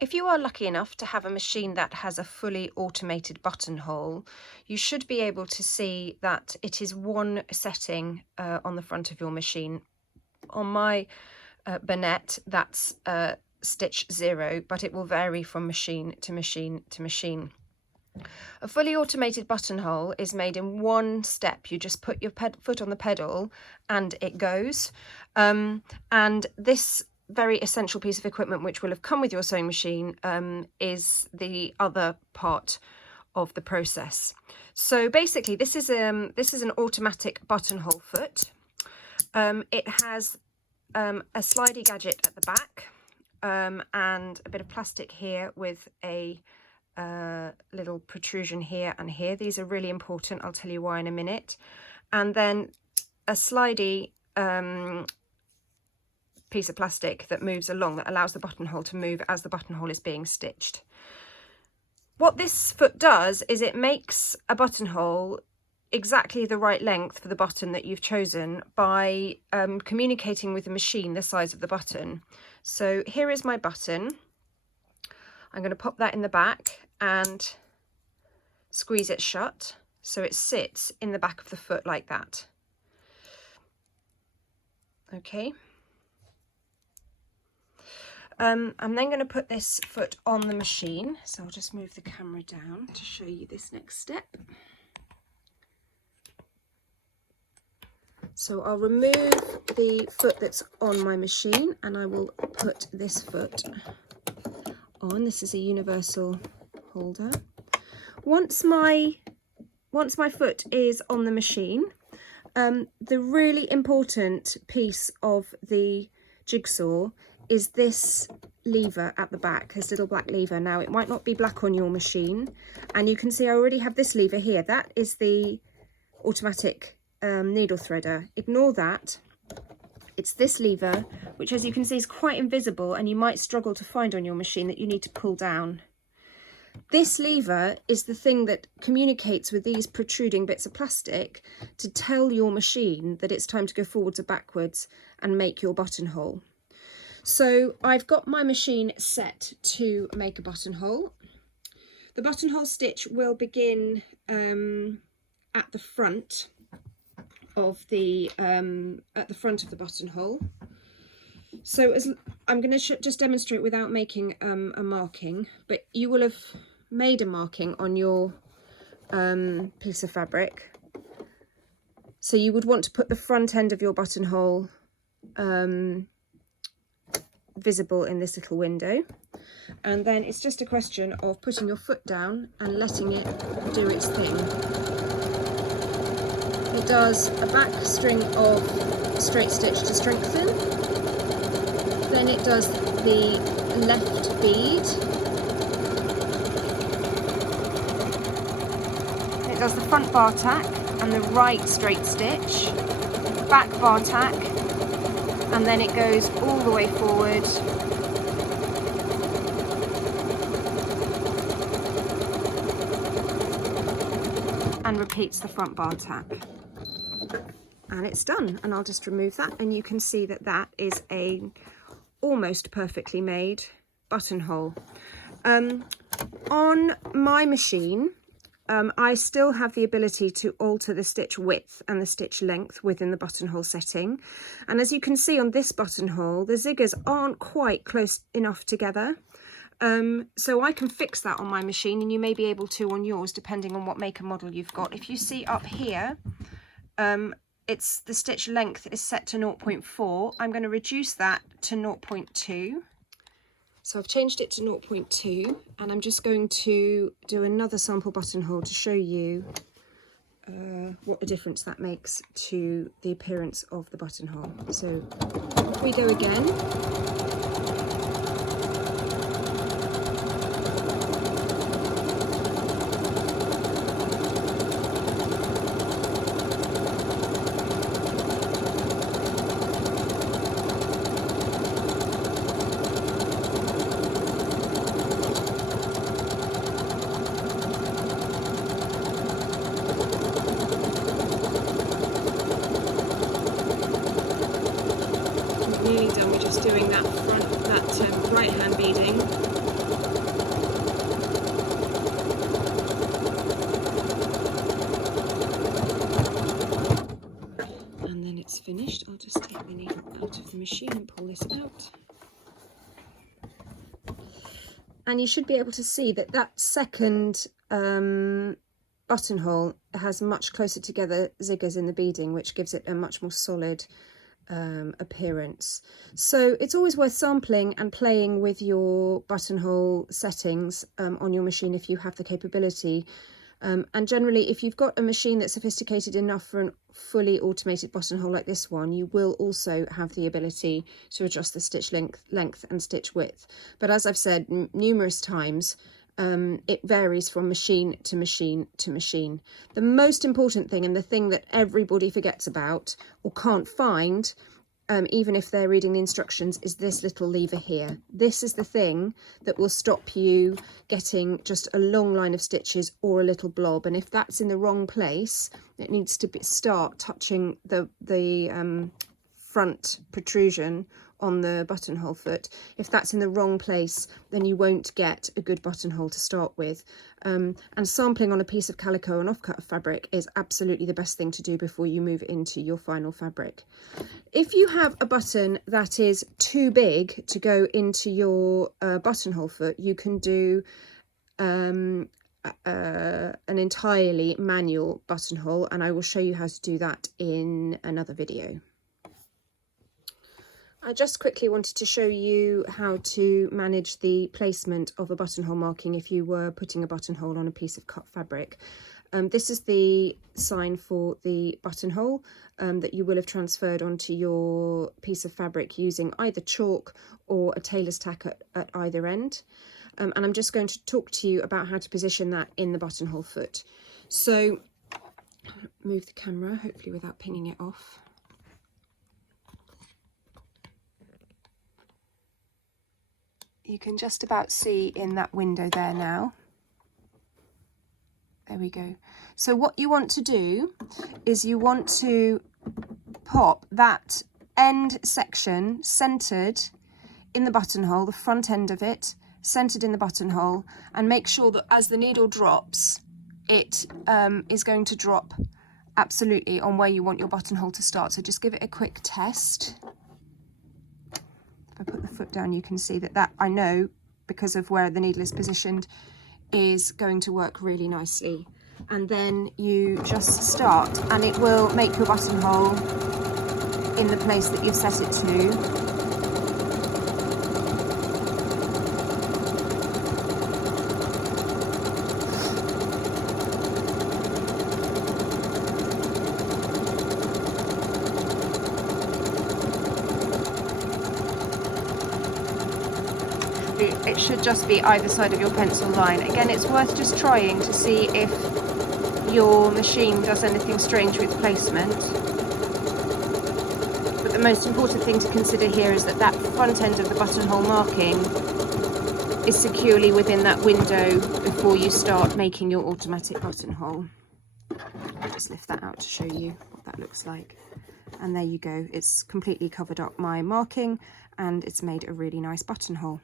If you are lucky enough to have a machine that has a fully automated buttonhole, you should be able to see that it is one setting on the front of your machine. On my Bernette, that's stitch 0, but it will vary from machine to machine to machine. A fully automated buttonhole is made in one step. You just put your foot on the pedal and it goes. And this very essential piece of equipment, which will have come with your sewing machine, is the other part of the process. So basically, this is an automatic buttonhole foot. It has a slidey gadget at the back, and a bit of plastic here with a little protrusion here and here. These are really important. I'll tell you why in a minute. And then a slidey piece of plastic that moves along, that allows the buttonhole to move as the buttonhole is being stitched. What this foot does is it makes a buttonhole exactly the right length for the button that you've chosen by communicating with the machine the size of the button. So here is my button. I'm going to pop that in the back and squeeze it shut so it sits in the back of the foot like that. Okay. I'm then going to put this foot on the machine, so I'll just move the camera down to show you this next step. So I'll remove the foot that's on my machine and I will put this foot on. This is a universal holder. Once my foot is on the machine, the really important piece of the jigsaw is this lever at the back, this little black lever. Now it might not be black on your machine, and you can see I already have this lever here. That is the automatic needle threader. Ignore that. It's this lever, which as you can see is quite invisible and you might struggle to find on your machine, that you need to pull down. This lever is the thing that communicates with these protruding bits of plastic to tell your machine that it's time to go forwards or backwards and make your buttonhole. So I've got my machine set to make a buttonhole. The buttonhole stitch will begin at the front of the buttonhole. So I'm going to just demonstrate without making a marking, but you will have made a marking on your piece of fabric. So you would want to put the front end of your buttonhole visible in this little window, and then it's just a question of putting your foot down and letting it do its thing. It does a back string of straight stitch to strengthen, then it does the left bead, it does the front bar tack and the right straight stitch, back bar tack, and then it goes all the way forward and repeats the front bar tack. And it's done, and I'll just remove that, and you can see that that is a almost perfectly made buttonhole. On my machine, I still have the ability to alter the stitch width and the stitch length within the buttonhole setting. And as you can see on this buttonhole, the ziggers aren't quite close enough together. So I can fix that on my machine, and you may be able to on yours, depending on what make and model you've got. If you see up here, it's the stitch length is set to 0.4. I'm going to reduce that to 0.2. So I've changed it to 0.2, and I'm just going to do another sample buttonhole to show you what a difference that makes to the appearance of the buttonhole. So if we go again. Nearly done. We're just doing that right hand beading. and you should be able to see that that second buttonhole has much closer together ziggers in the beading, which gives it a much more solid appearance. So it's always worth sampling and playing with your buttonhole settings on your machine if you have the capability. And generally, if you've got a machine that's sophisticated enough for a fully automated buttonhole like this one, you will also have the ability to adjust the stitch length and stitch width. But as I've said numerous times, it varies from machine to machine to machine. The most important thing, and the thing that everybody forgets about or can't find, even if they're reading the instructions, is this little lever here. This is the thing that will stop you getting just a long line of stitches or a little blob. And if that's in the wrong place, it needs to start touching the front protrusion on the buttonhole foot. If that's in the wrong place, then you won't get a good buttonhole to start with. And sampling on a piece of calico and offcut fabric is absolutely the best thing to do before you move into your final fabric. If you have a button that is too big to go into your buttonhole foot, you can do an entirely manual buttonhole, and I will show you how to do that in another video. I just quickly wanted to show you how to manage the placement of a buttonhole marking if you were putting a buttonhole on a piece of cut fabric. This is the sign for the buttonhole that you will have transferred onto your piece of fabric using either chalk or a tailor's tack at either end. And I'm just going to talk to you about how to position that in the buttonhole foot. So, move the camera, hopefully without pinging it off. You can just about see in that window there now. There we go. So what you want to do is you want to pop that end section centered in the buttonhole, the front end of it centered in the buttonhole, and make sure that as the needle drops, it is going to drop absolutely on where you want your buttonhole to start. So just give it a quick test. If I put the foot down, you can see that I know, because of where the needle is positioned, is going to work really nicely. And then you just start, and it will make your buttonhole in the place that you've set it to. It should just be either side of your pencil line. Again, it's worth just trying to see if your machine does anything strange with placement. But the most important thing to consider here is that that front end of the buttonhole marking is securely within that window before you start making your automatic buttonhole. I'll just lift that out to show you what that looks like. And there you go. It's completely covered up my marking and it's made a really nice buttonhole.